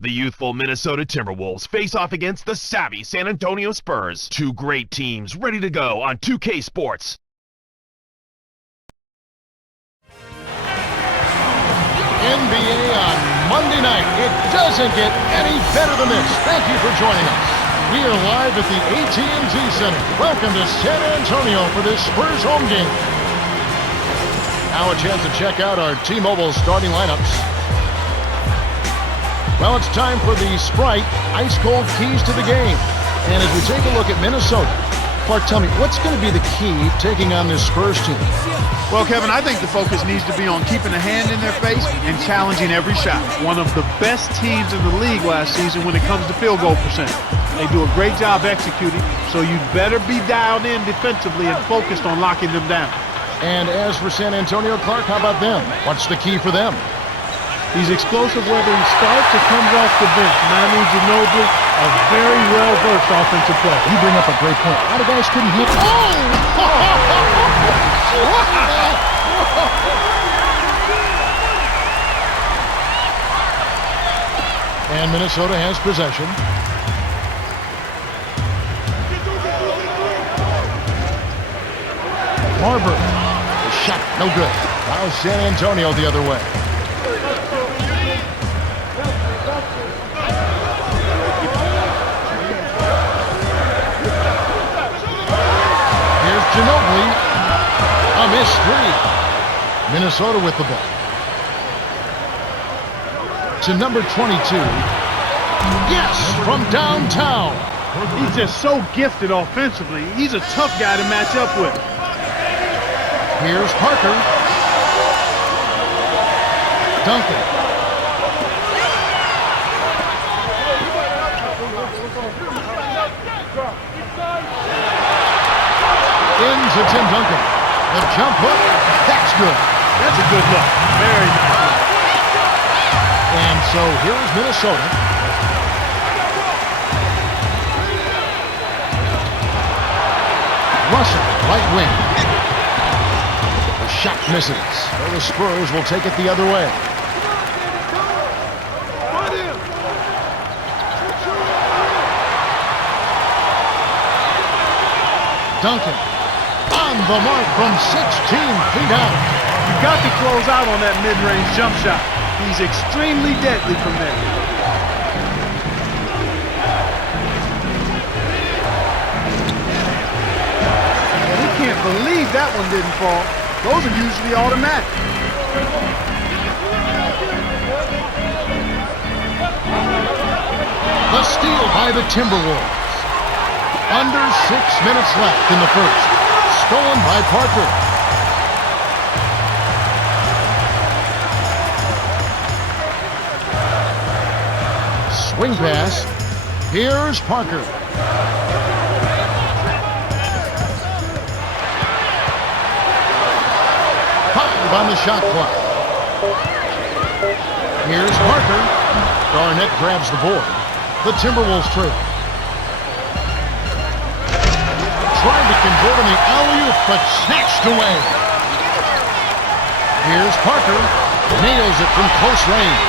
The youthful Minnesota Timberwolves face off against the savvy San Antonio Spurs. Two great teams ready to go on 2K Sports. NBA on Monday night. It doesn't get any better than this. Thank you for joining us. We are live at the AT&T Center. Welcome to San Antonio for this Spurs home game. Now a chance to check out our T-Mobile starting lineups. Well, it's time for the Sprite ice-cold keys to the game. And as we take a look at Minnesota, Clark, tell me, what's going to be the key taking on this Spurs team? Well, Kevin, I think the focus needs to be on keeping a hand in their face and challenging every shot. One of the best teams in the league last season when it comes to field goal percentage. They do a great job executing, so you'd better be dialed in defensively and focused on locking them down. And as for San Antonio, Clark, how about them? What's the key for them? He's explosive whether he starts or comes off the bench. Manu Ginobili, a very well-versed offensive player. You bring up a great point. A lot of guys couldn't hit. And Minnesota has possession. Barber. The shot, no good. Now San Antonio the other way. Ginobili, a missed three. Minnesota with the ball. To number 22. Yes, from downtown. He's just so gifted offensively. He's a tough guy to match up with. Here's Parker. Duncan. Into Tim Duncan. The jump hook. That's good. That's a good look. Very nice look. And so here's Minnesota. Russell, right wing. The shot misses. So the Spurs will take it the other way. Duncan. On the mark from 16 feet out. You've got to close out on that mid-range jump shot. He's extremely deadly from there. Well, we can't believe that one didn't fall. Those are usually automatic. The steal by the Timberwolves. Under 6 minutes left in the first. Stolen by Parker. Swing pass. Here's Parker. Five on the shot clock. Here's Parker. Garnett grabs the board. The Timberwolves trail. Trying to convert on the alley-oop, but snatched away. Here's Parker. Nails it from close range.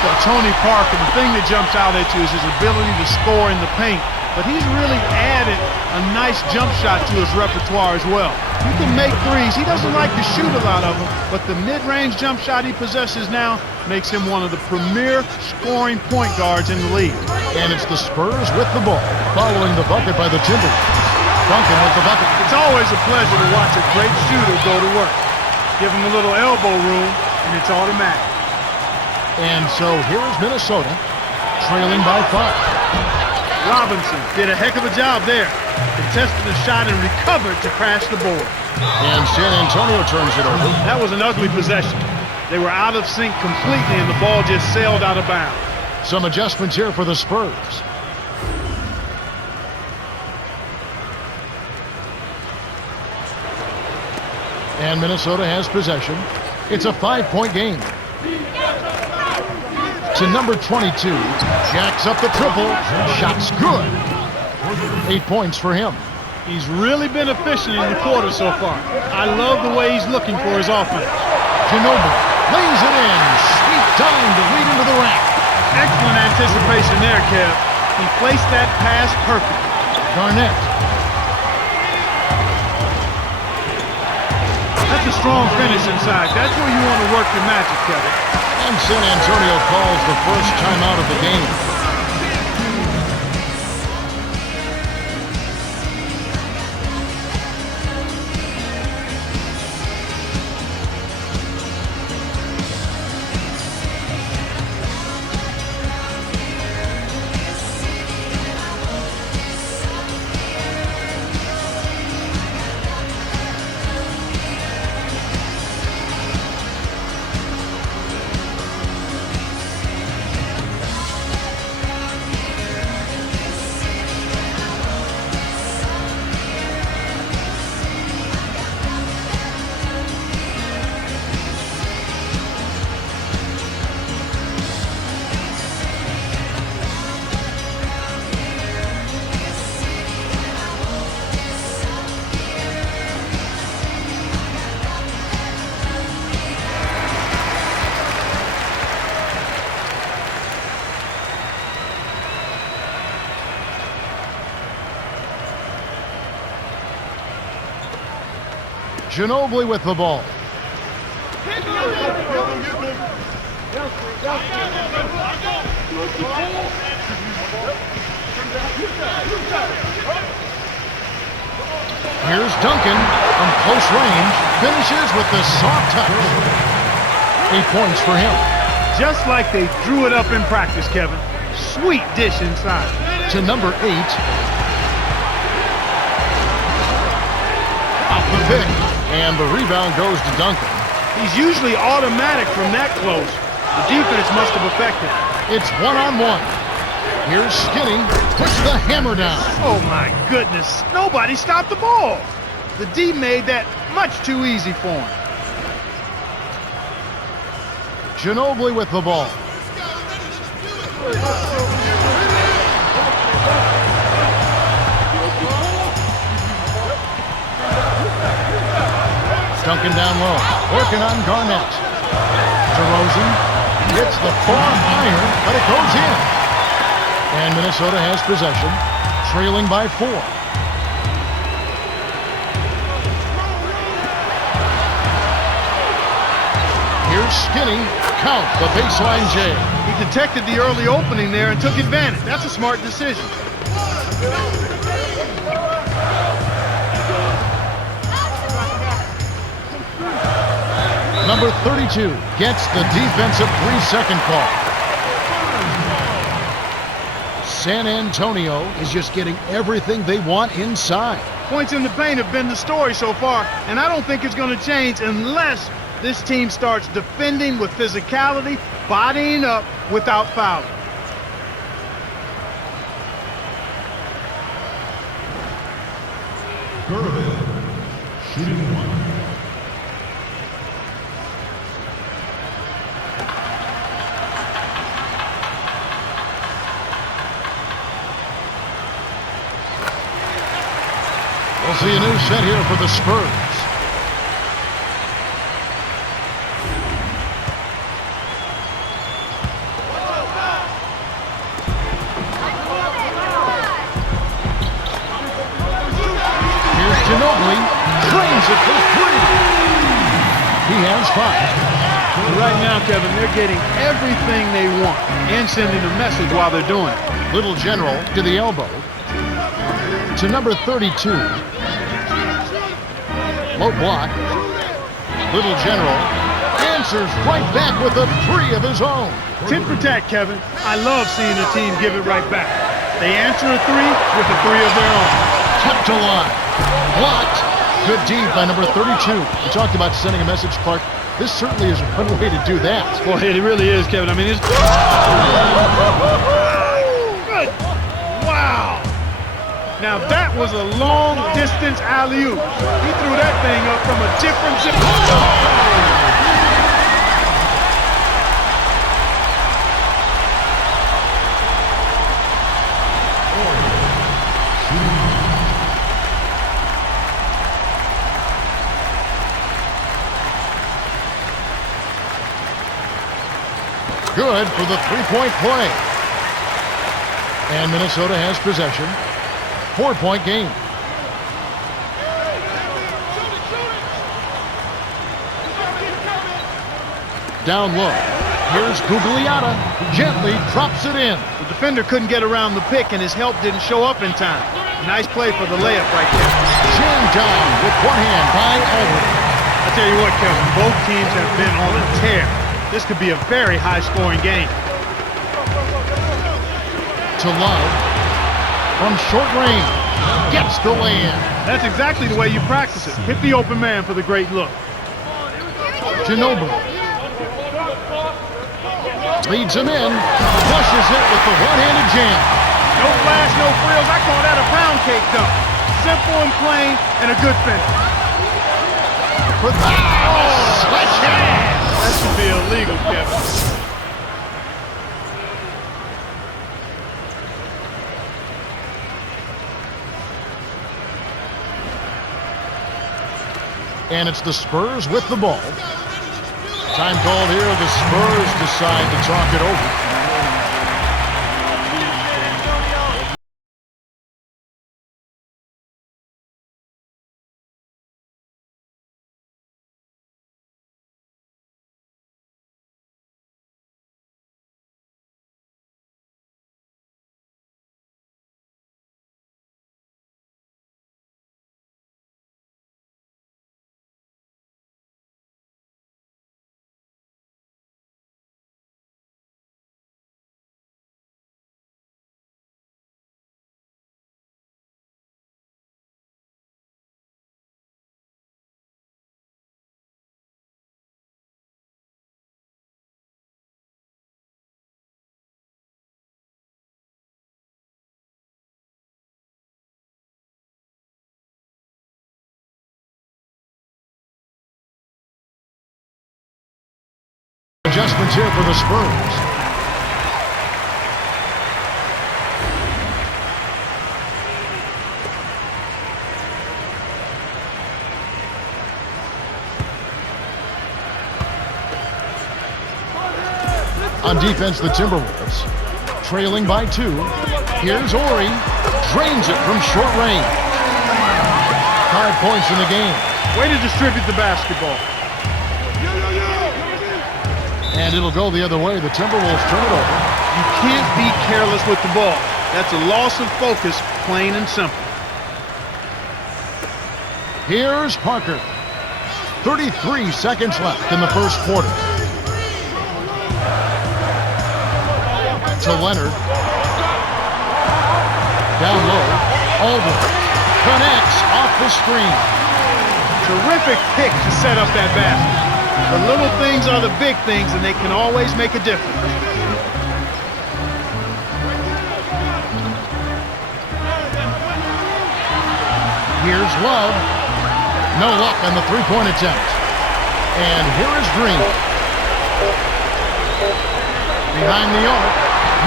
Well, Tony Parker, the thing that jumps out at you is his ability to score in the paint. But he's really added a nice jump shot to his repertoire as well. He can make threes. He doesn't like to shoot a lot of them, but the mid-range jump shot he possesses now makes him one of the premier scoring point guards in the league. And it's the Spurs with the ball, following the bucket by the Timberwolves. Duncan with the bucket. It's always a pleasure to watch a great shooter go to work. Give him a little elbow room, and it's automatic. And so here is Minnesota, trailing by 5. Robinson did a heck of a job there. Contested the shot and recovered to crash the board. And San Antonio turns it over. That was an ugly possession. They were out of sync completely, and the ball just sailed out of bounds. Some adjustments here for the Spurs. And Minnesota has possession. It's a 5-point game. To number 22, jacks up the triple. Shot's good. 8 points for him. He's really been efficient in the quarter so far. I love the way he's looking for his offense. Ginobili lays it in. Sweet time to lead into the rack. Excellent anticipation there, Kev. He placed that pass perfectly. Garnett. That's a strong finish inside. That's where you want to work your magic, Kevin. And San Antonio calls the first timeout of the game. Ginobili with the ball. Here's Duncan from close range. Finishes with the soft touch. 8 points for him. Just like they drew it up in practice, Kevin. Sweet dish inside. To number 8. Off the pick. And the rebound goes to Duncan. He's usually automatic from that close. The defense must have affected him. It's one-on-one. Here's Skinny. Push the hammer down. Oh, my goodness. Nobody stopped the ball. The D made that much too easy for him. Ginobili with the ball. Duncan down low, working on Garnett. DeRozan hits the far iron, but it goes in. And Minnesota has possession, trailing by 4. Here's Skinny, count the baseline J. He detected the early opening there and took advantage. That's a smart decision. Number 32 gets the defensive 3-second call. San Antonio is just getting everything they want inside. Points in the paint have been the story so far, and I don't think it's going to change unless this team starts defending with physicality, bodying up without fouling. Shooting 1. We'll see a new set here for the Spurs. Here's Ginobili, drains it for 3. He has 5. Right now, Kevin, they're getting everything they want and sending a message while they're doing it. Little General to the elbow. To number 32. Low block. Little General answers right back with a 3 of his own. Tit for tat, Kevin. I love seeing a team give it right back. They answer a 3 with a 3 of their own. Tuck to line. Blocked. Good D by number 32. We talked about sending a message, Clark. This certainly is one way to do that. Boy, it really is, Kevin. I mean, it's... Good. Wow. Now, that was a long-distance alley-oop. He threw that thing up from a different zip. Good for the three-point play. And Minnesota has possession. 4-point game. Down low. Here's Gugliotta. Gently drops it in. The defender couldn't get around the pick, and his help didn't show up in time. Nice play for the layup right there. Jammed down with one hand by Aldridge. I tell you what, Kevin, both teams have been on a tear. This could be a very high-scoring game. To Love. From short range. Gets the lay-in. That's exactly the way you practice it. Hit the open man for the great look. Ginobili. Leads him in. Flushes it with the one-handed jam. No flash, no frills. I call that a pound cake dunk. Simple and plain, and a good finish. Sledgehammer! That should be illegal, Kevin. And it's the Spurs with the ball. Time called here. The Spurs decide to talk it over. Adjustments here for the Spurs. On defense, the Timberwolves. Trailing by 2. Here's Ori. Drains it from short range. 5 points in the game. Way to distribute the basketball. And it'll go the other way. The Timberwolves turn it over. You can't be careless with the ball. That's a loss of focus, plain and simple. Here's Parker. 33 seconds left in the first quarter. To Leonard. Down low. Aldridge connects off the screen. Terrific pick to set up that basket. The little things are the big things, and they can always make a difference. Here's Love. No luck on the three-point attempt. And here is Green. Behind the arc.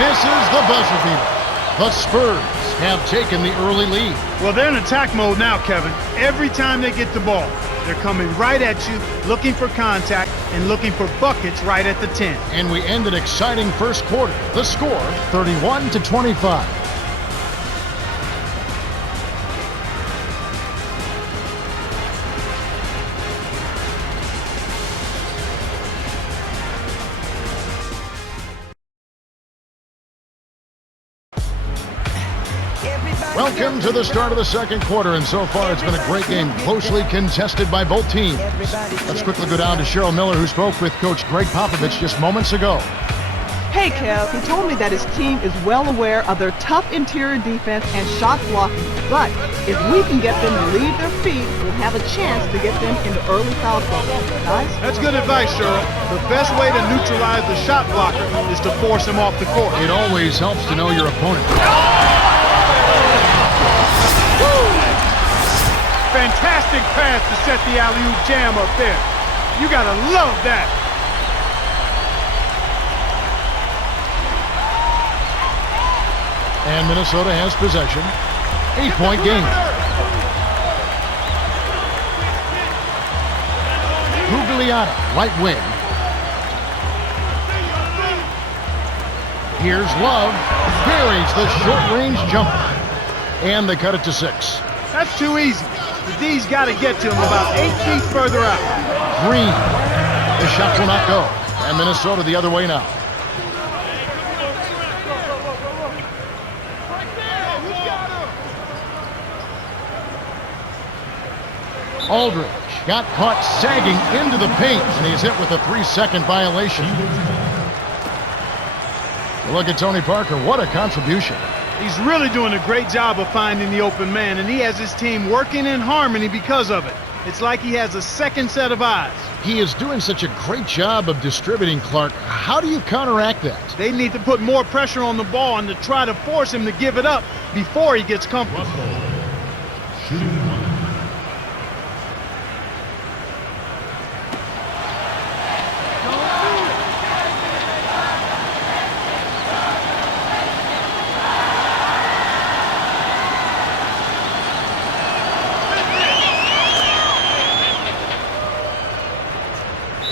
Misses the buzzer beater. The Spurs have taken the early lead. Well, they're in attack mode now, Kevin. Every time they get the ball, they're coming right at you, looking for contact, and looking for buckets right at the 10. And we end an exciting first quarter. The score, 31-25. Welcome to the start of the second quarter, and so far it's been a great game, closely contested by both teams. Let's quickly go down to Cheryl Miller, who spoke with Coach Greg Popovich just moments ago. Hey, Kev, he told me that his team is well aware of their tough interior defense and shot blocking, but if we can get them to leave their feet, we'll have a chance to get them into early foul trouble. Guys? That's good advice, Cheryl. The best way to neutralize the shot blocker is to force him off the court. It always helps to know your opponent. Fantastic pass to set the alley-oop jam up there. You gotta love that. And Minnesota has possession. 8-point game. Gugliotta, right wing. Here's Love. Buries the short-range jumper. And they cut it to 6. That's too easy. The D's got to get to him about 8 feet further out. Green. The shot will not go. And Minnesota the other way now. Aldridge got caught sagging into the paint, and he's hit with a 3-second violation. Look at Tony Parker. What a contribution. He's really doing a great job of finding the open man, and he has his team working in harmony because of it. It's like he has a second set of eyes. He is doing such a great job of distributing, Clark. How do you counteract that? They need to put more pressure on the ball and to try to force him to give it up before he gets comfortable.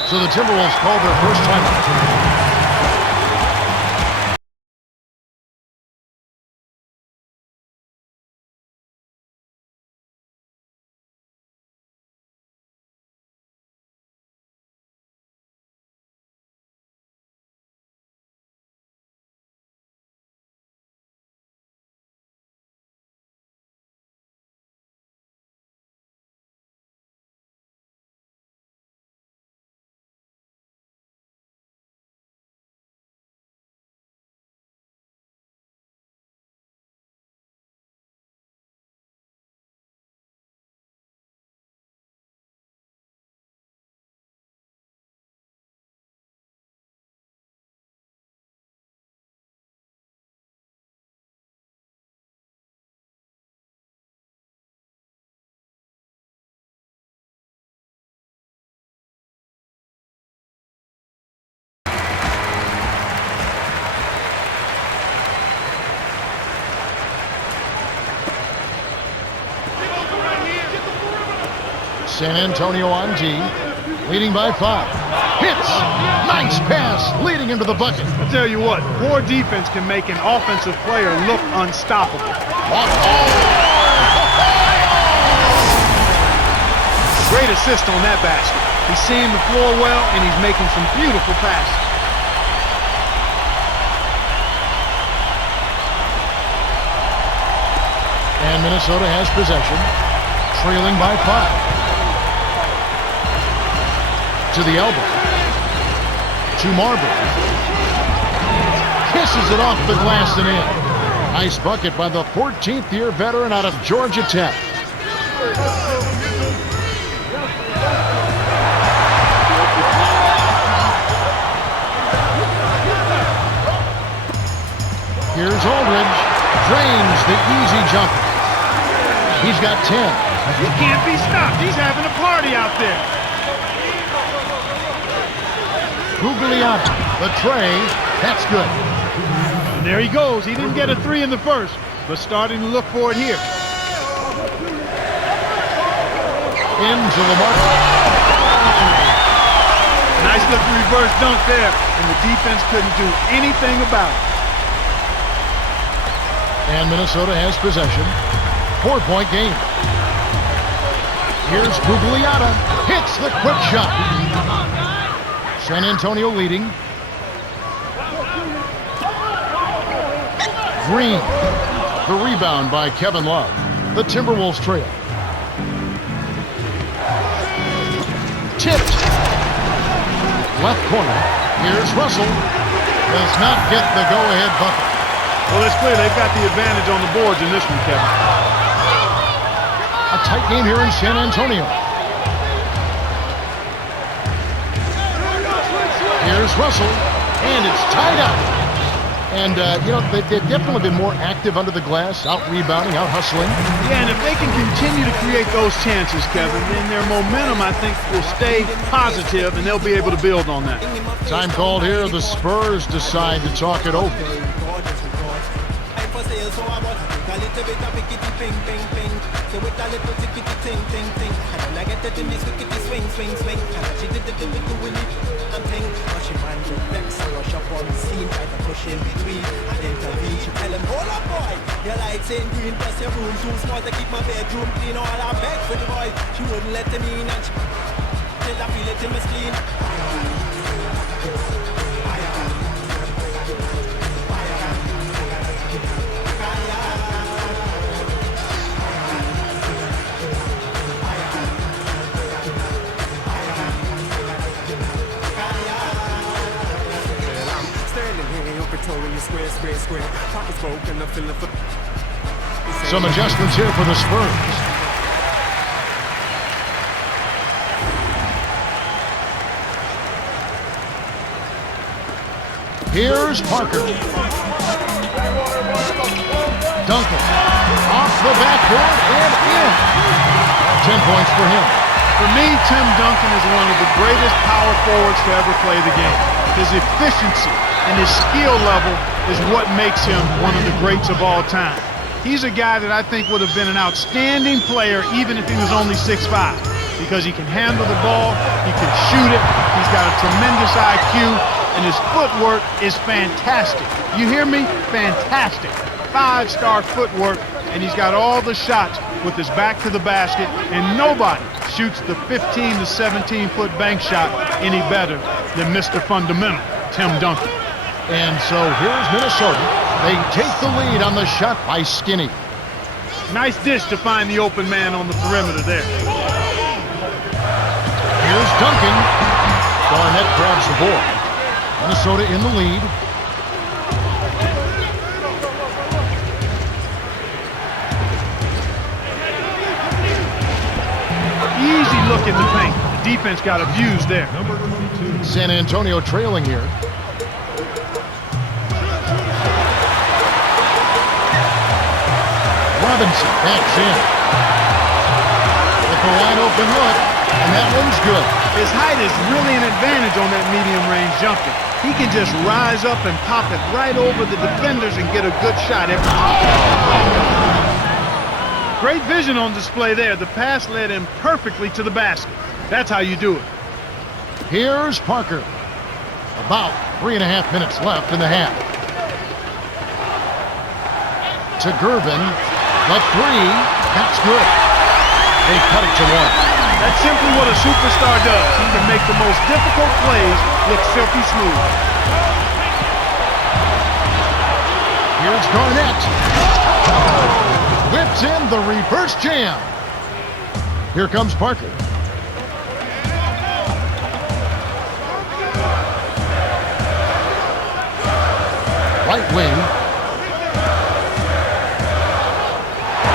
So the Timberwolves called their first timeout. San Antonio on D, leading by 5. Hits! Nice pass, leading into the bucket. I tell you what, poor defense can make an offensive player look unstoppable. Great assist on that basket. He's seeing the floor well, and he's making some beautiful passes. And Minnesota has possession, trailing by 5. To the elbow. To Marbury. Kisses it off the glass and in. Nice bucket by the 14th-year veteran out of Georgia Tech. Here's Aldridge. Drains the easy jumper. He's got 10. He can't be stopped. He's having a party out there. Gugliotta, the tray, that's good. And there he goes. He didn't get a 3 in the first, but starting to look for it here. Into the mark. Nice looking reverse dunk there, and the defense couldn't do anything about it. And Minnesota has possession. 4-point game. Here's Gugliotta. Hits the quick shot. San Antonio leading. Green. The rebound by Kevin Love. The Timberwolves trail. Tipped. Left corner. Here's Russell. Does not get the go-ahead bucket. Well, it's clear they've got the advantage on the boards in this one, Kevin. A tight game here in San Antonio. Here's Russell, and it's tied up. And, they've definitely been more active under the glass, out-rebounding, out-hustling. Yeah, and if they can continue to create those chances, Kevin, then their momentum, I think, will stay positive, and they'll be able to build on that. Time called here. The Spurs decide to talk it over. in between. Intervene, she tell him, hold up, boy. Your lights ain't green, plus your room too small to keep my bedroom clean. All I beg for the boy, she wouldn't let him in, and she till I feel it in my spleen. Some adjustments here for the Spurs. Here's Parker. Duncan off the backboard and in. 10 points for him. For me, Tim Duncan is one of the greatest power forwards to ever play the game. His efficiency and his skill level is what makes him one of the greats of all time. He's a guy that I think would have been an outstanding player even if he was only 6'5", because he can handle the ball, he can shoot it, he's got a tremendous IQ, and his footwork is fantastic. You hear me? Fantastic. 5-star footwork, and he's got all the shots with his back to the basket, and nobody shoots the 15 to 17-foot bank shot any better than Mr. Fundamental, Tim Duncan. And so here's Minnesota. They take the lead on the shot by Skinny. Nice dish to find the open man on the perimeter there. Here's Duncan. Garnett grabs the board. Minnesota in the lead. Easy look in the paint. The defense got abused there. San Antonio trailing here. Robinson backs in. With a wide open look, and that one's good. His height is really an advantage on that medium-range jumper. He can just rise up and pop it right over the defenders and get a good shot every time. Great vision on display there. The pass led him perfectly to the basket. That's how you do it. Here's Parker. About 3.5 minutes left in the half. To Gervin. The three. That's good. They cut it to one. That's simply what a superstar does. He can make the most difficult plays look silky smooth. Here's Garnett. Whips in the reverse jam. Here comes Parker. Right wing.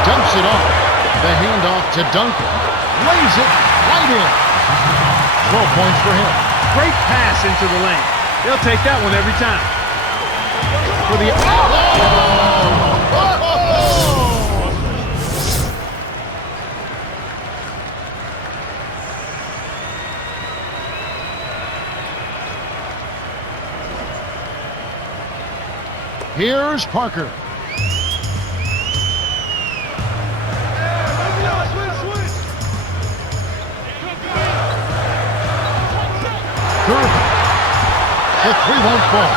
Dumps it off. The handoff to Duncan. Lays it right in. 12 points for him. Great pass into the lane. They'll take that one every time. For the... Here's Parker. The three won't fall.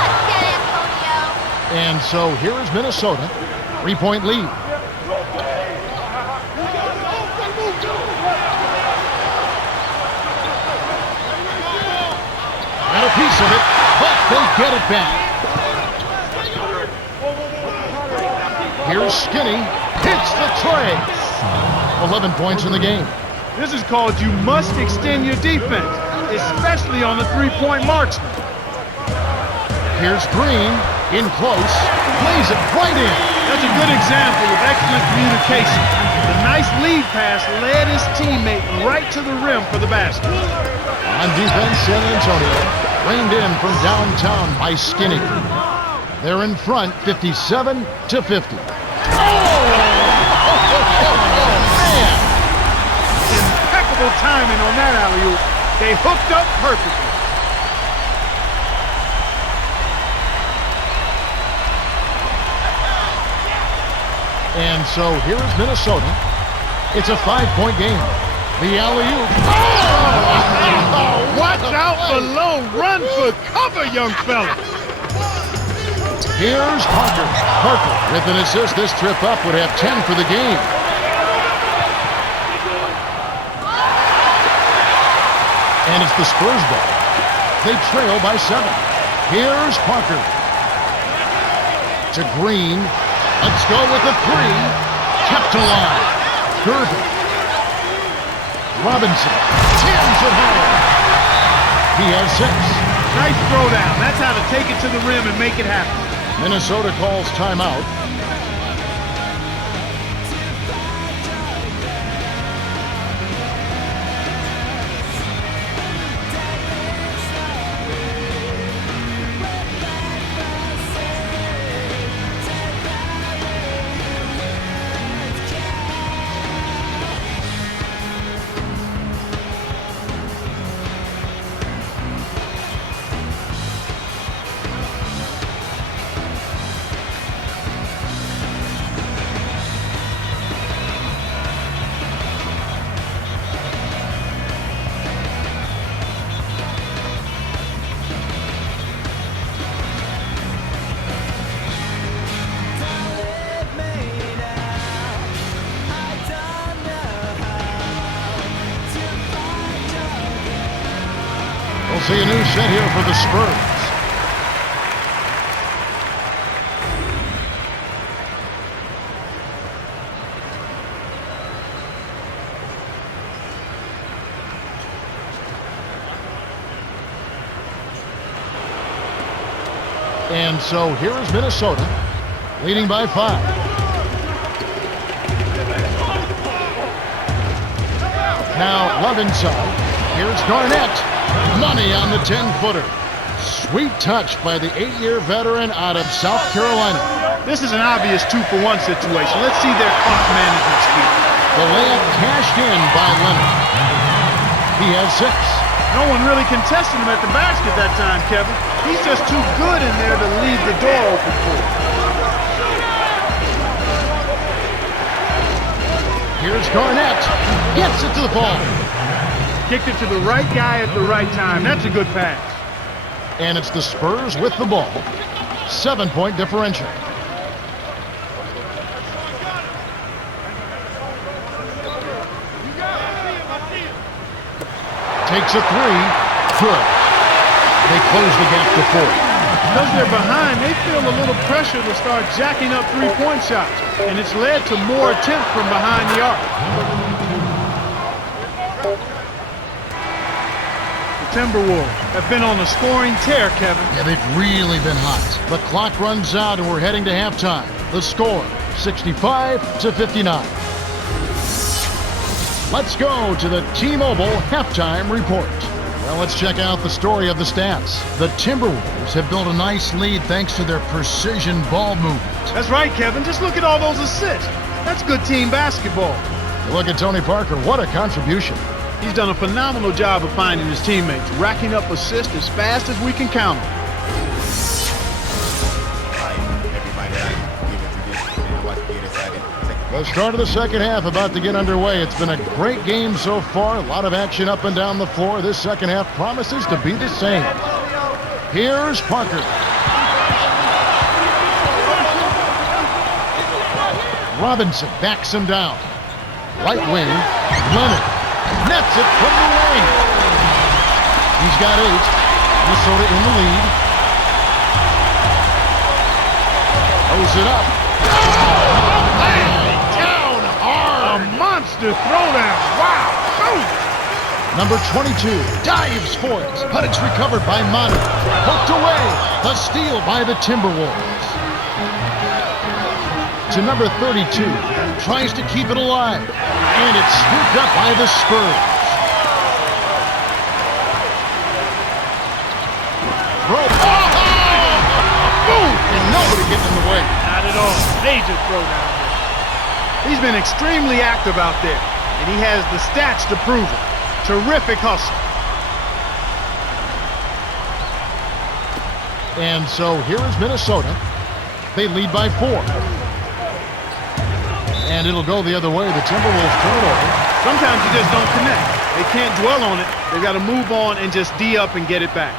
And so here is Minnesota. 3-point lead. And a piece of it, but they get it back. Here's Skinny. Hits the tray. 11 points in the game. This is called you must extend your defense, especially on the three-point marksman. Here's Green, in close, lays it right in. That's a good example of excellent communication. The nice lead pass led his teammate right to the rim for the basket. On defense, San Antonio, reined in from downtown by Skinny. They're in front, 57 to 50. Man! Impeccable timing on that alley-oop. They hooked up perfectly. And so here is Minnesota. It's a 5-point game. The alley-oop. Watch out below. Run for cover, young fella. Here's Parker. Parker with an assist. This trip up would have 10 for the game. And it's the Spurs ball. They trail by 7. Here's Parker. To Green. Let's go with the 3. Kept alive. Gervin. Robinson. Tins it home. He has 6. Nice throwdown. That's how to take it to the rim and make it happen. Minnesota calls timeout. We'll see a new set here for the Spurs. And so here is Minnesota, leading by 5. Now Love inside. Here's Garnett. Money on the 10-footer. Sweet touch by the 8-year veteran out of South Carolina. This is an obvious 2-for-1 situation. Let's see their clock management speed. The layup cashed in by Leonard. He has 6. No one really contested him at the basket that time, Kevin. He's just too good in there to leave the door open for him. Here's Garnett. Gets it to the ball. Kicked it to the right guy at the right time. That's a good pass. And it's the Spurs with the ball. 7-point differential. Takes a 3. Good. They close the gap to 4. Because they're behind, they feel a little pressure to start jacking up three-point shots. And it's led to more attempts from behind the arc. Timberwolves have been on a scoring tear, Kevin. Yeah, they've really been hot. The clock runs out and we're heading to halftime. The score, 65-59. Let's go to the T-Mobile halftime report. Well, let's check out the story of the stats. The Timberwolves have built a nice lead thanks to their precision ball movement. That's right, Kevin. Just look at all those assists. That's good team basketball. Look at Tony Parker. What a contribution. He's done a phenomenal job of finding his teammates, racking up assists as fast as we can count them. The start of the second half about to get underway. It's been a great game so far. A lot of action up and down the floor. This second half promises to be the same. Here's Parker. Robinson backs him down. Right wing, Leonard. Nets it from the lane. He's got 8. Minnesota in the lead. Throws it up. Down hard. A monster throwdown. Wow. Boom. Number 22 dives for it, but it's recovered by Manu. Poked away. The steal by the Timberwolves. To number 32. Tries to keep it alive. And it's scooped up by the Spurs. Boom! And nobody getting in the way. Not at all. Major throwdown there. He's been extremely active out there, and he has the stats to prove it. Terrific hustle. And so here is Minnesota. They lead by 4. And it'll go the other way. The Timberwolves turn it over. Sometimes you just don't connect. They can't dwell on it. They've got to move on and just D up and get it back.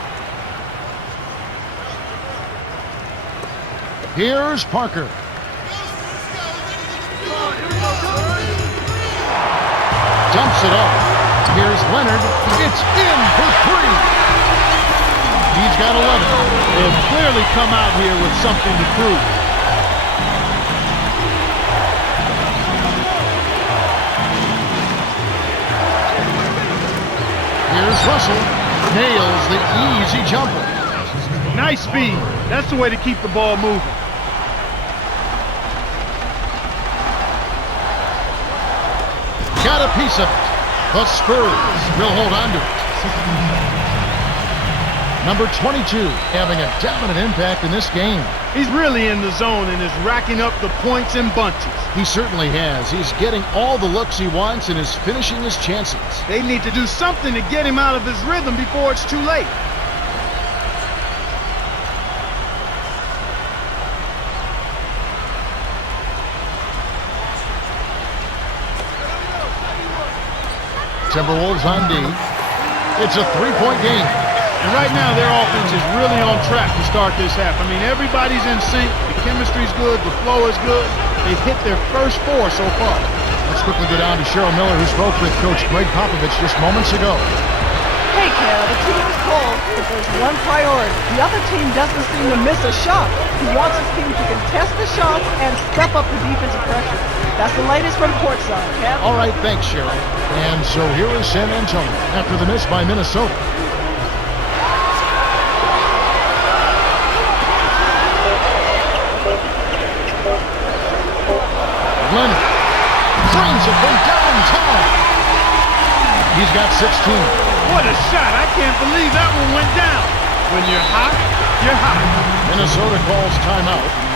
Here's Parker. Dumps it up. Here's Leonard. It's in for three. He's got 11. They have clearly come out here with something to prove. Here's Russell. Nails the easy jumper. Nice speed. That's the way to keep the ball moving. Got a piece of it. The Spurs will hold on to it. Number 22 having a definite impact in this game. He's really in the zone and is racking up the points in bunches. He certainly has. He's getting all the looks he wants and is finishing his chances. They need to do something to get him out of his rhythm before it's too late. Timberwolves on D. It's a three-point game. And right now, their offense is really on track to start this half. I mean, everybody's in sync. The chemistry's good. The flow is good. They've hit their first four so far. Let's quickly go down to Cheryl Miller, who spoke with Coach Greg Popovich just moments ago. Hey, Cal, the team is cold, but there's one priority. The other team doesn't seem to miss a shot. He wants his team to contest the shots and step up the defensive pressure. That's the latest from courtside, Cal. All right, thanks, Cheryl. And so here is San Antonio after the miss by Minnesota. Leonard drains it from downtown. He's got 16. What a shot. I can't believe that one went down. When you're hot, you're hot. Minnesota calls timeout.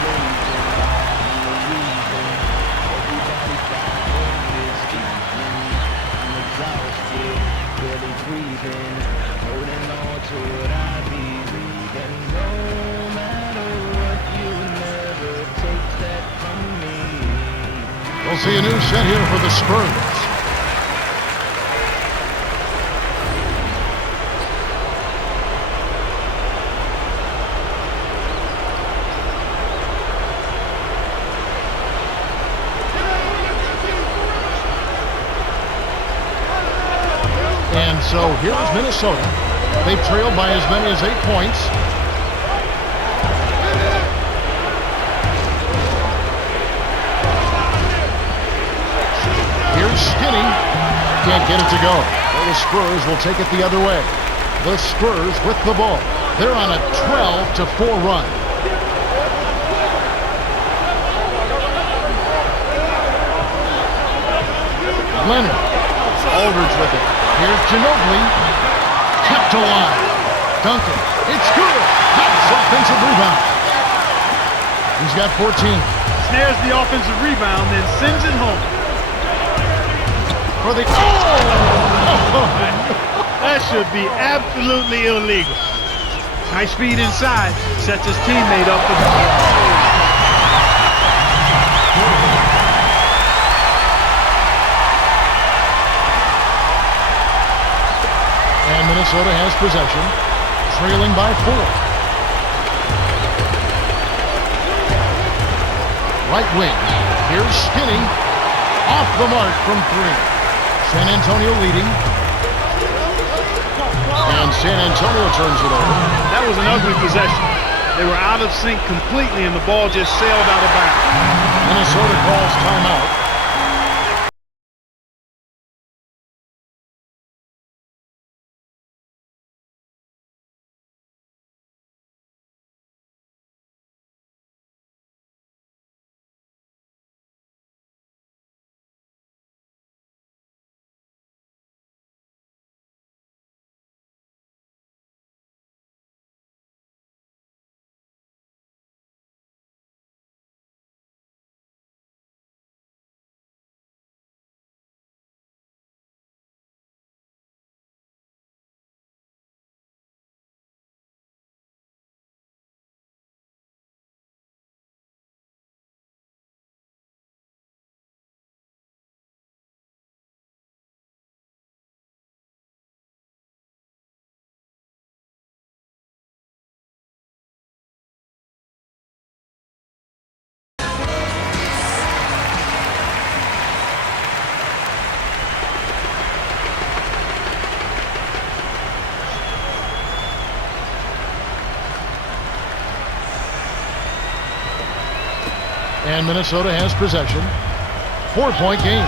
We'll see a new set here for the Spurs. And so here's Minnesota. They've trailed by as many as 8 points. Here's Skinny. Can't get it to go. Well, the Spurs will take it the other way. The Spurs with the ball. They're on a 12-4 run. Leonard. Aldridge with it. Here's Ginobili. Kept alive. Duncan. It's good. Nice offensive rebound. He's got 14. Snares the offensive rebound, then sends it home. For the... That should be absolutely illegal. Nice speed inside. Sets his teammate up for the... And Minnesota has possession, trailing by 4. Right wing. Here's Skinny. Off the mark from 3. San Antonio leading. And San Antonio turns it over. That was an ugly possession. They were out of sync completely, and the ball just sailed out of bounds. Minnesota calls timeout. And Minnesota has possession. 4-point game.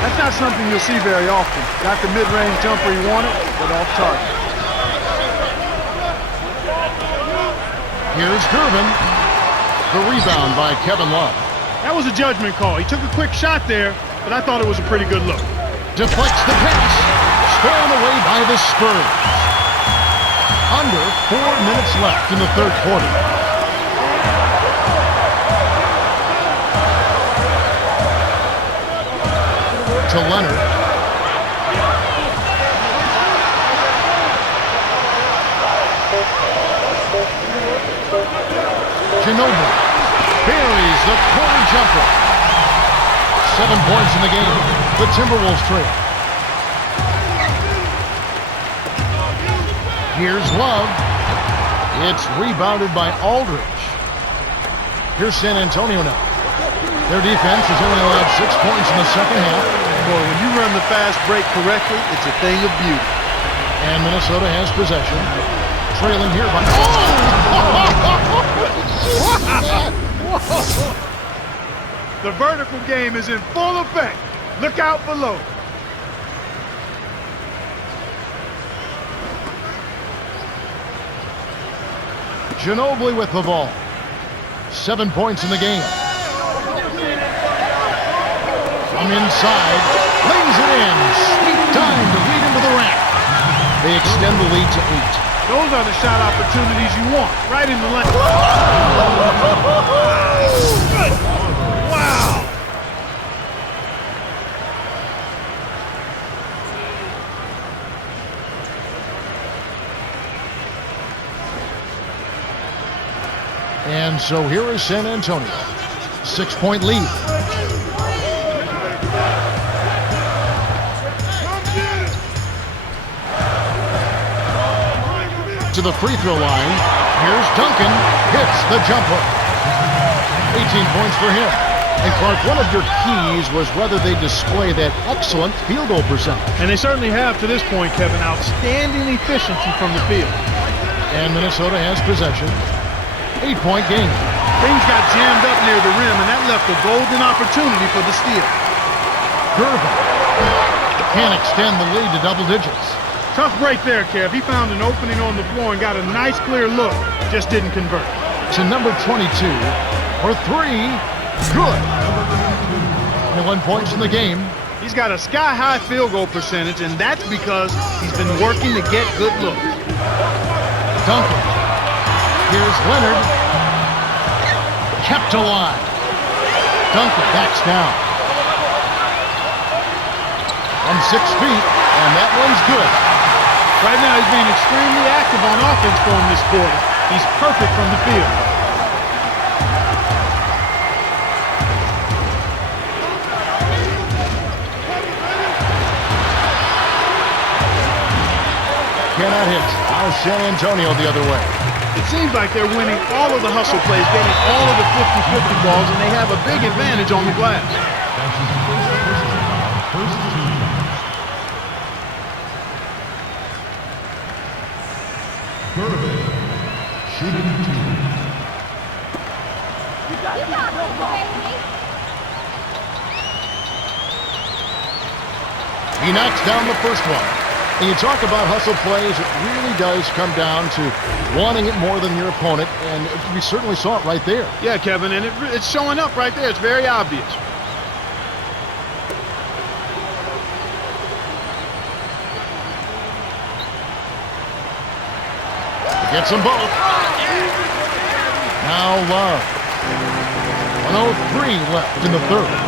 That's not something you'll see very often. Got the mid-range jumper he wanted, but off target. Here's Durbin. The rebound by Kevin Love. That was a judgment call. He took a quick shot there, but I thought it was a pretty good look. Deflects the pass. Stolen away by the Spurs. Under 4 minutes left in the third quarter. To Leonard. Ginobili buries the corner jumper. 7 points in the game. The Timberwolves trail. Here's Love. It's rebounded by Aldridge. Here's San Antonio now. Their defense has only allowed 6 points in the second half. Boy, when you run the fast break correctly, it's a thing of beauty. And Minnesota has possession. Trailing here by... The vertical game is in full effect. Look out below. Ginobili with the ball. 7 points in the game. From inside, lays it in. Sweet time to lead into the rack. They extend the lead to 8. Those are the shot opportunities you want, right in the lane. Good. Wow. And so here is San Antonio. 6-point lead. To the free throw line. Here's Duncan. Hits the jumper. 18 points for him. And Clark, one of your keys was whether they display that excellent field goal percentage. And they certainly have to this point, Kevin. Outstanding efficiency from the field. And Minnesota has possession. 8-point game. Things got jammed up near the rim, and that left a golden opportunity for the steal. Durbin can't extend the lead to double digits. Tough break there, Kev. He found an opening on the floor and got a nice, clear look. Just didn't convert. To number 22 for 3. Good. 21 points in the game. He's got a sky-high field goal percentage, and that's because he's been working to get good looks. Duncan. Here's Leonard. Kept alive. Duncan backs down. From 6 feet, and that one's good. Right now, he's being extremely active on offense for him this quarter. He's perfect from the field. Cannot hit. Now San Antonio the other way. It seems like they're winning all of the hustle plays, getting all of the 50-50 balls, and they have a big advantage on the glass. He knocks down the first one. And you talk about hustle plays, it really does come down to wanting it more than your opponent, and we certainly saw it right there. Yeah, Kevin, and it's showing up right there. It's very obvious. He gets them both. Now Love. 1:03 left in the third.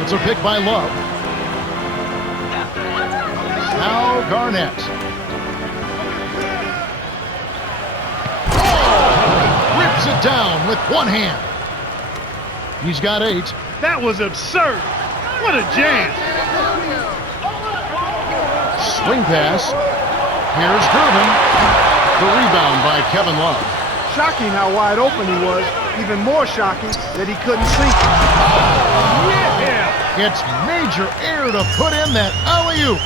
It's a pick by Love. Now Garnett. Oh! Rips it down with one hand. He's got 8. That was absurd. What a jam. Swing pass. Here's Durbin. The rebound by Kevin Love. Shocking how wide open he was. Even more shocking that he couldn't sink it. Yeah! It's major error to put in that alley-oop.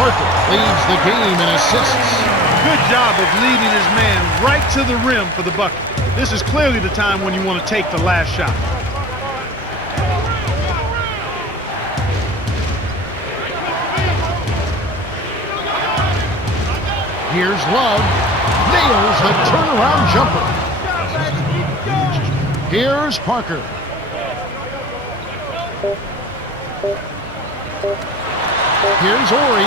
Parker leads the game in assists. Good job of leading his man right to the rim for the bucket. This is clearly the time when you want to take the last shot. Here's Love. Nails the turnaround jumper. Here's Parker. Here's Ori.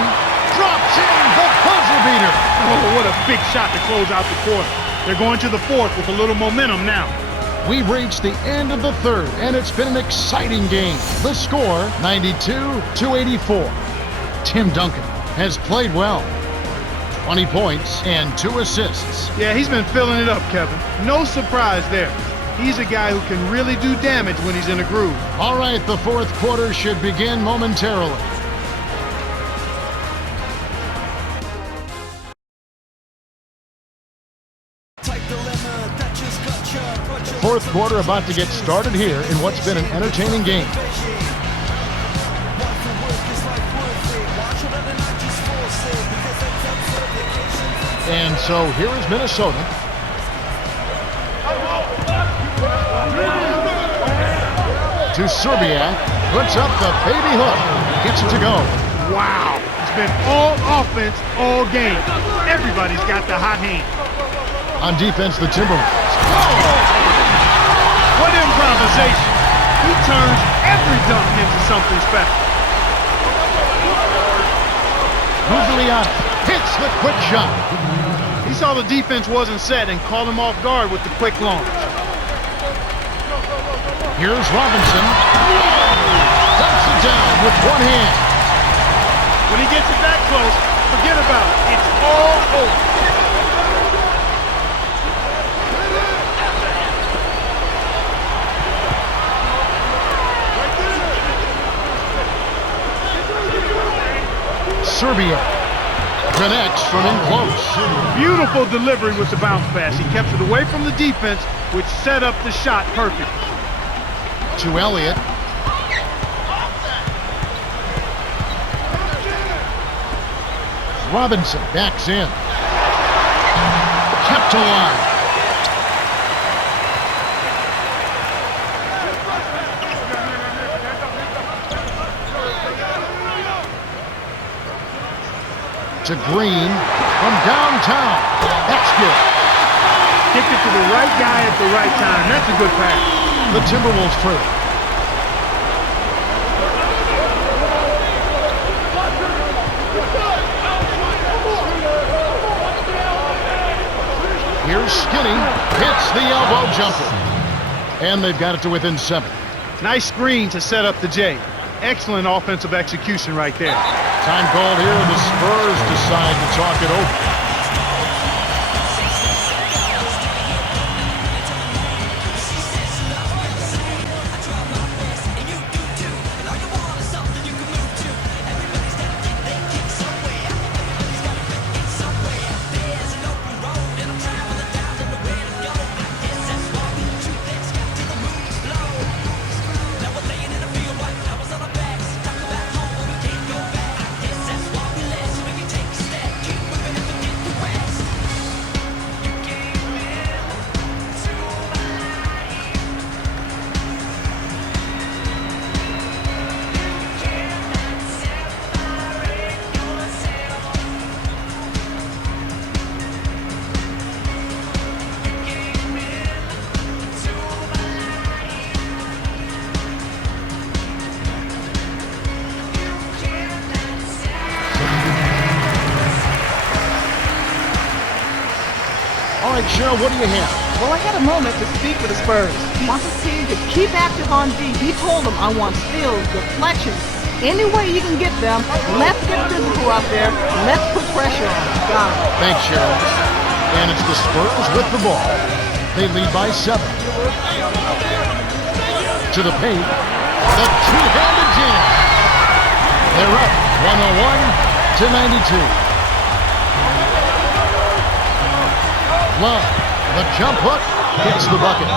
Drops in the buzzer beater. Oh, what a big shot to close out the quarter. They're going to the fourth with a little momentum now. We've reached the end of the third, and it's been an exciting game. The score, 92-84. Tim Duncan has played well. 20 points and 2 assists. Yeah, he's been filling it up, Kevin. No surprise there. He's a guy who can really do damage when he's in a groove. All right, the fourth quarter should begin momentarily. Fourth quarter about to get started here in what's been an entertaining game. And so here is Minnesota. To Serbiak, puts up the baby hook, gets it to go. Wow, it's been all offense all game. Everybody's got the hot hand. On defense, the Timberwolves. What improvisation. He turns every dunk into something special. Guglielmo hits the quick shot. He saw the defense wasn't set and caught him off guard with the quick launch. Here's Robinson. Dunks it down with one hand. When he gets it that close, forget about it. It's all over. Serbia connects from in close. Beautiful delivery with the bounce pass. He kept it away from the defense, which set up the shot perfectly. To Elliott. Robinson backs in. Kept alive. To Green from downtown. That's good. Kicked it to the right guy at the right time. That's a good pass. The Timberwolves trail. Here's Skinny. Hits the elbow jumper. And they've got it to within 7. Nice screen to set up the J. Excellent offensive execution right there. Time called here. The Spurs decide to talk it over. All right, Cheryl, what do you have? Well, I had a moment to speak for the Spurs. He wants his team to keep active on D. He told them, I want steals, deflections, any way you can get them. Let's get physical out there. Let's put pressure on them. Got it. Thanks, Cheryl. And it's the Spurs with the ball. They lead by 7. To the paint. The two-handed jam. They're up 101-92. Love, the jump hook, hits the bucket.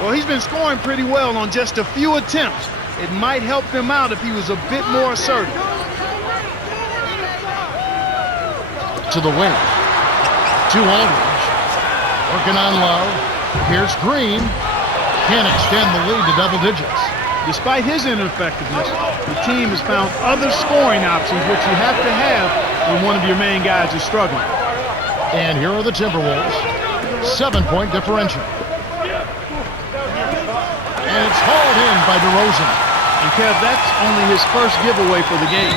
Well, he's been scoring pretty well on just a few attempts. It might help him out if he was a bit more assertive. To the wing. To Aldridge. Working on Love. Here's Green. Can't extend the lead to double digits. Despite his ineffectiveness, the team has found other scoring options, which you have to have when one of your main guys is struggling. And here are the Timberwolves. 7-point differential. And it's hauled in by DeRozan. And Kev, that's only his first giveaway for the game.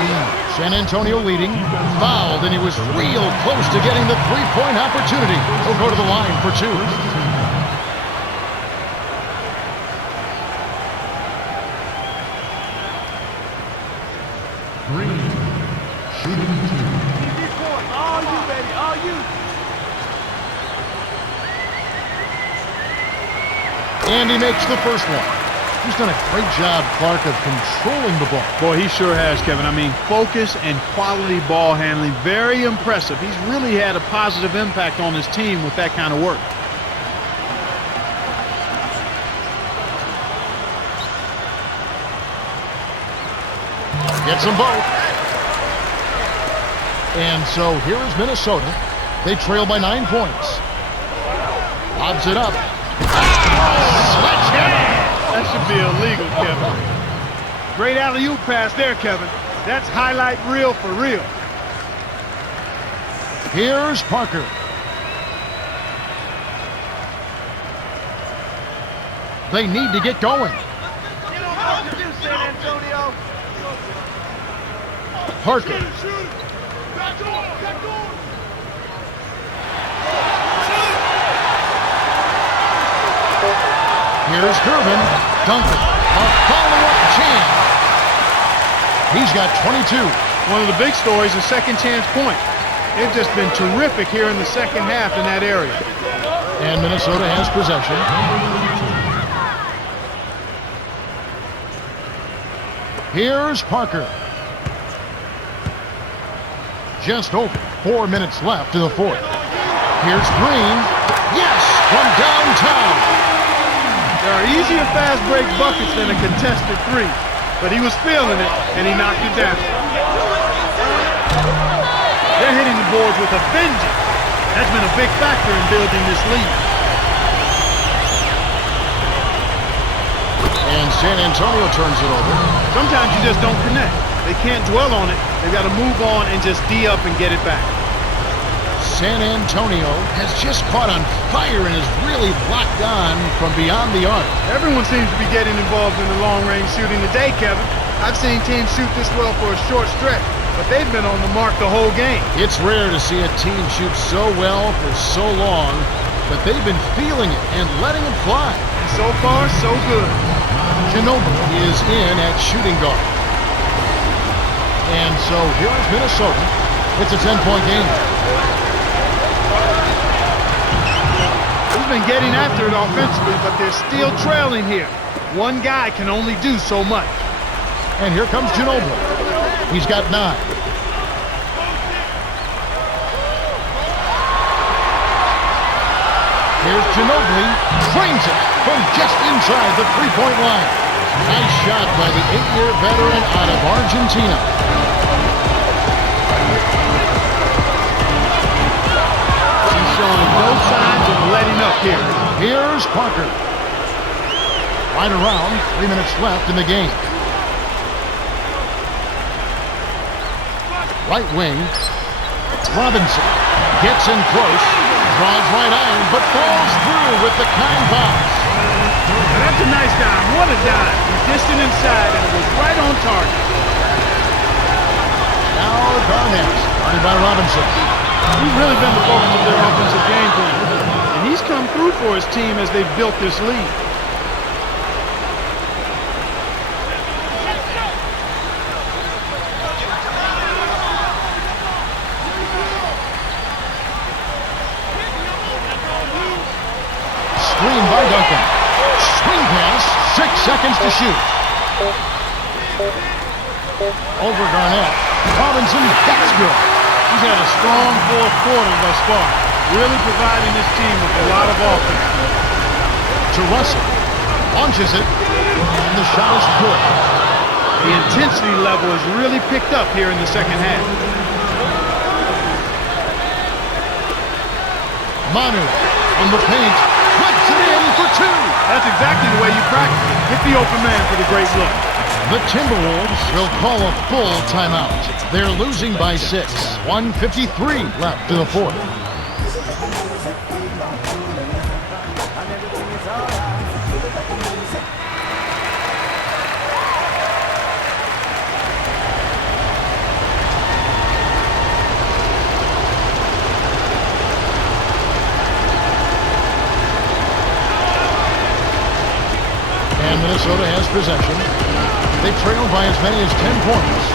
San Antonio leading. Fouled, and he was real close to getting the three-point opportunity. He'll go to the line for two. Green, shooting two. All you, baby, all you. And he makes the first one. He's done a great job, Clark, of controlling the ball. Boy, he sure has, Kevin. I mean, focus and quality ball handling, very impressive. He's really had a positive impact on his team with that kind of work. Gets them both. And so here is Minnesota. They trail by 9 points. Lobs it up. Sledgehammer! That should be illegal, Kevin. Great alley-oop pass there, Kevin. That's highlight reel for real. Here's Parker. They need to get going. Parker. Here's Gervin. Duncan. A follow-up chance. He's got 22. One of the big stories is second chance point. They've just been terrific here in the second half in that area. And Minnesota has possession. Here's Parker. Just over 4 minutes left in the fourth. Here's Green. Yes, from downtown. There are easier fast break buckets than a contested three, but he was feeling it, and he knocked it down. They're hitting the boards with a vengeance. That's been a big factor in building this lead. And San Antonio turns it over. Sometimes you just don't connect. They can't dwell on it. They've got to move on and just D up and get it back. San Antonio has just caught on fire and is really locked on from beyond the arc. Everyone seems to be getting involved in the long-range shooting today, Kevin. I've seen teams shoot this well for a short stretch, but they've been on the mark the whole game. It's rare to see a team shoot so well for so long, but they've been feeling it and letting it fly. And so far, so good. Ginobili is in at shooting guard. And so here's Minnesota. It's a 10-point game. He's been getting after it offensively, but they're still trailing here. One guy can only do so much. And here comes Ginobili. He's got 9. Here's Ginobili. Drains it from just inside the three-point line. Nice shot by the 8-year veteran out of Argentina. He's showing no signs of letting up here. Here's Parker. Right around 3 minutes left in the game. Right wing. Robinson gets in close. Draws right iron, but falls through with the kind bounce. Now that's a nice dime. What a dime. He's distant inside, and it was right on target. Now Garnett, guarded by Robinson. He's really been the focus of their offensive game plan. And he's come through for his team as they've built this lead. Screen by Duncan. Swing pass, 6 seconds to shoot. Over Garnett. Robinson, that's good. He's had a strong fourth quarter thus far. really providing this team with a lot of offense. To Russell. Launches it. And the shot is good. The intensity level has really picked up here in the second half. Manu on the paint. Puts it in for two. That's exactly the way you practice it. Hit the open man for the great look. The Timberwolves will call a full timeout. They're losing by 6. 1:53 left in the fourth. And Minnesota has possession. They trail by as many as 10 points.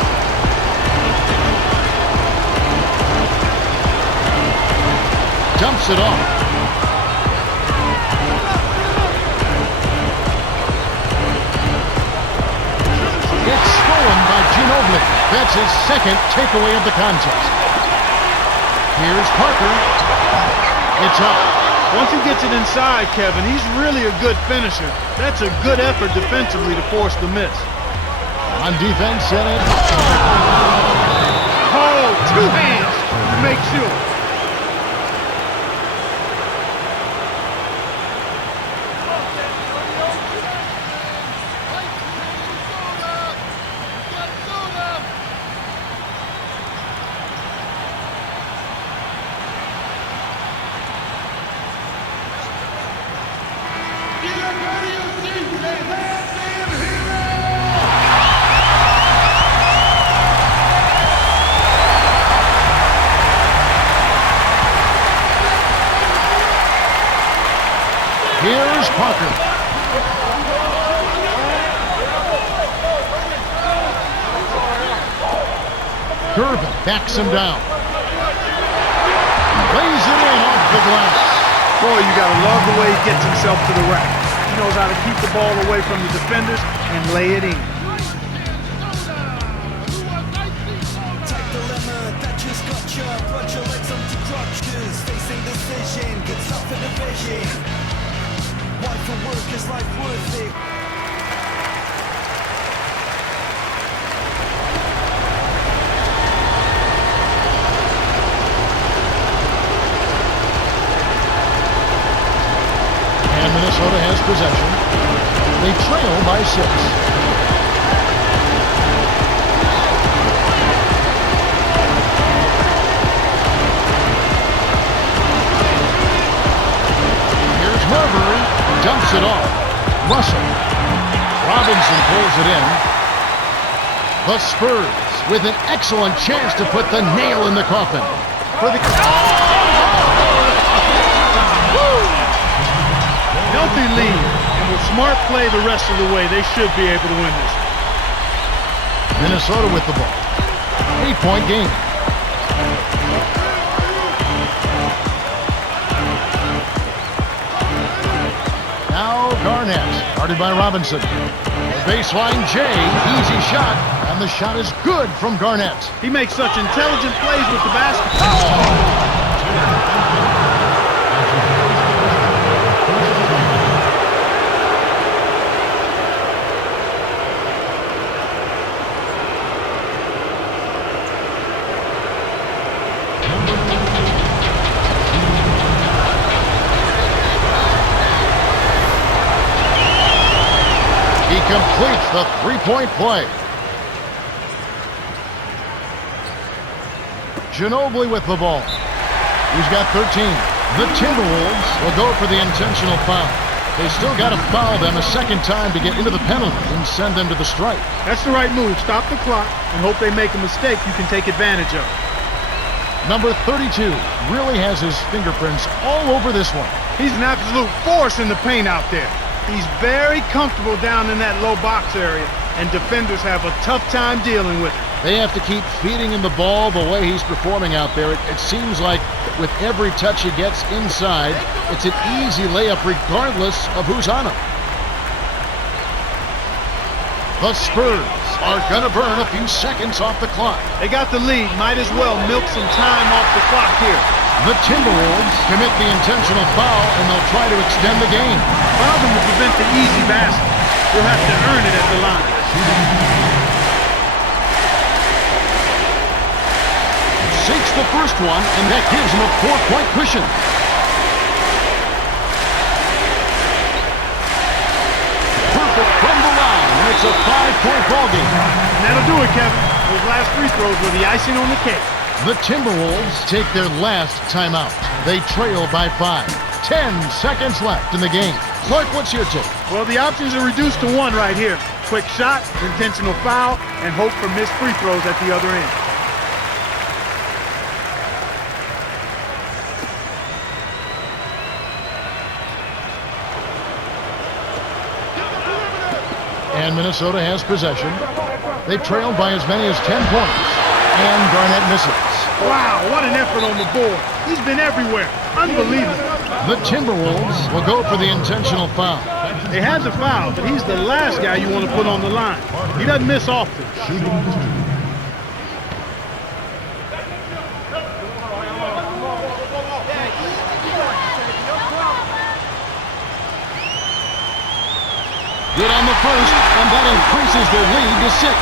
Dumps it off. It's stolen by Ginobili. That's his second takeaway of the contest. Here's Parker. It's up. Once he gets it inside, Kevin, he's really a good finisher. That's a good effort defensively to force the miss. On defense, and it. Oh, two hands to make sure. Here's Parker. Gervin backs him down. Lays it in off the glass. Boy, you got to love the way he gets himself to the rack. He knows how to keep the ball away from the defenders and lay it in. Tight dilemma that just got you. Brought your legs onto crutches. Facing decision, get tough in division. Why for work is life worth it? And Minnesota has possession. They trail by 6. Here's Marbury. Dumps it off. Russell. Robinson pulls it in. The Spurs with an excellent chance to put the nail in the coffin. For the Healthy lead, and with smart play the rest of the way, they should be able to win this. Minnesota with the ball. 8-point game. Now Garnett, guarded by Robinson. The baseline J, easy shot, and the shot is good from Garnett. He makes such intelligent plays with the basketball. He completes the three-point play. Ginobili with the ball. He's got 13. The Timberwolves will go for the intentional foul. They still got to foul them a second time to get into the penalty and send them to the strike. That's the right move. Stop the clock and hope they make a mistake you can take advantage of. Number 32 really has his fingerprints all over this one. He's an absolute force in the paint out there. He's very comfortable down in that low box area, and defenders have a tough time dealing with it. They have to keep feeding him the ball the way he's performing out there. It seems like with every touch he gets inside, it's an easy layup regardless of who's on him. The Spurs are going to burn a few seconds off the clock. They got the lead. Might as well milk some time off the clock here. The Timberwolves commit the intentional foul, and they'll try to extend the game. Foul them to prevent the easy basket. You'll have to earn it at the line. Sinks the first one, and that gives him a 4-point cushion. Perfect from the line, and it's a 5-point ball game. And that'll do it, Kevin. Those last free throws were the icing on the cake. The Timberwolves take their last timeout. They trail by 5. 10 seconds left in the game. Clark, what's your take? Well, the options are reduced to one right here. Quick shot, intentional foul, and hope for missed free throws at the other end. And Minnesota has possession. They trailed by as many as 10 points. And Garnett misses. Wow, what an effort on the board. He's been everywhere. Unbelievable. The Timberwolves will go for the intentional foul. They had the foul, but he's the last guy you want to put on the line. He doesn't miss often. Good on the first, and that increases their lead to 6.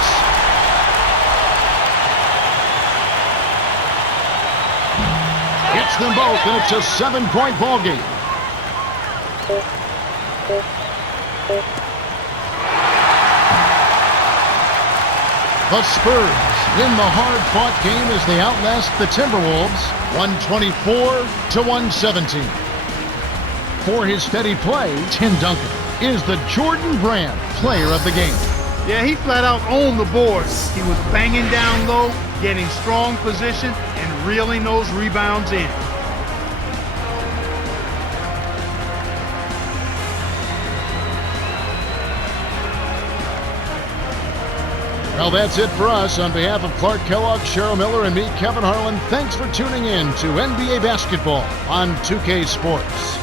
Hits them both, and it's a 7-point ball game. The Spurs win the hard-fought game as they outlast the Timberwolves 124-117. For his steady play, Tim Duncan is the Jordan Brand player of the game. Yeah, he flat out owned the boards. He was banging down low, getting strong position, and reeling those rebounds in. Well, that's it for us. On behalf of Clark Kellogg, Cheryl Miller, and me, Kevin Harlan, thanks for tuning in to NBA Basketball on 2K Sports.